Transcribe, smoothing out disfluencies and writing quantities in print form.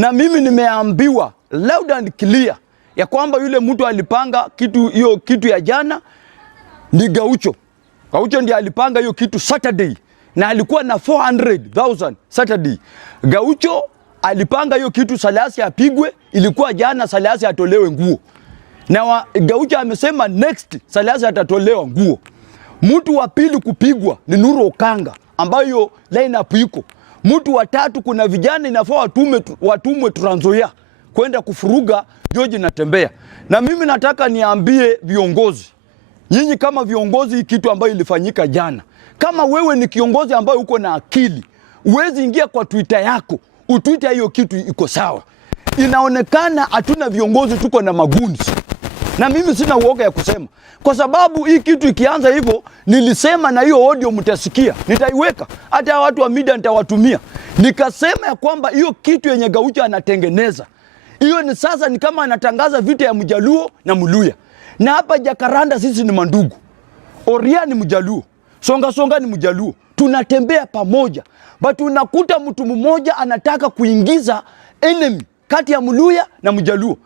Na mimi nimeambiwa loud and clear ya kwamba yule mtu alipanga kitu ya jana ni Gaucho. Gaucho ndiye alipanga hiyo kitu Saturday na alikuwa na 400,000 Saturday. Gaucho alipanga hiyo kitu Salasi apigwe, ilikuwa jana Salasi atolewe nguo. Na Gaucho amesema next Salasi atatolewa nguo. Mtu wa pili kupigwa ni Nuru Okanga ambayo lineup iko. Mtu wa tatu kuna vijana inafaa watumwe Trans Nzoia kwenda kufuruga George Natembeya. Na mimi nataka niambie viongozi, nyinyi kama viongozi, hii kitu ambayo ilifanyika jana, kama wewe ni kiongozi ambaye uko na akili, uwezi ingia kwa Twitter yako utwite hiyo kitu iko sawa. Inaonekana hatuna viongozi, tuko na magunzi. Na mimi sina uoga ya kusema, kwa sababu hii kitu ikianza hivyo, nilisema na hiyo audio mtasikia, nitaiweka hata watu wa media nitawatumia. Nikasema ya kwamba hiyo kitu yenye Gaucho anatengeneza, hiyo ni sasa ni kama anatangaza vita ya Mjaluo na Mluya. Na hapa Jakaranda sisi ni mandugu. Oria ni Mjaluo, Songa ni Mjaluo. Tunatembea pamoja. But unakuta mtu mmoja anataka kuingiza enemy kati ya Mluya na Mjaluo.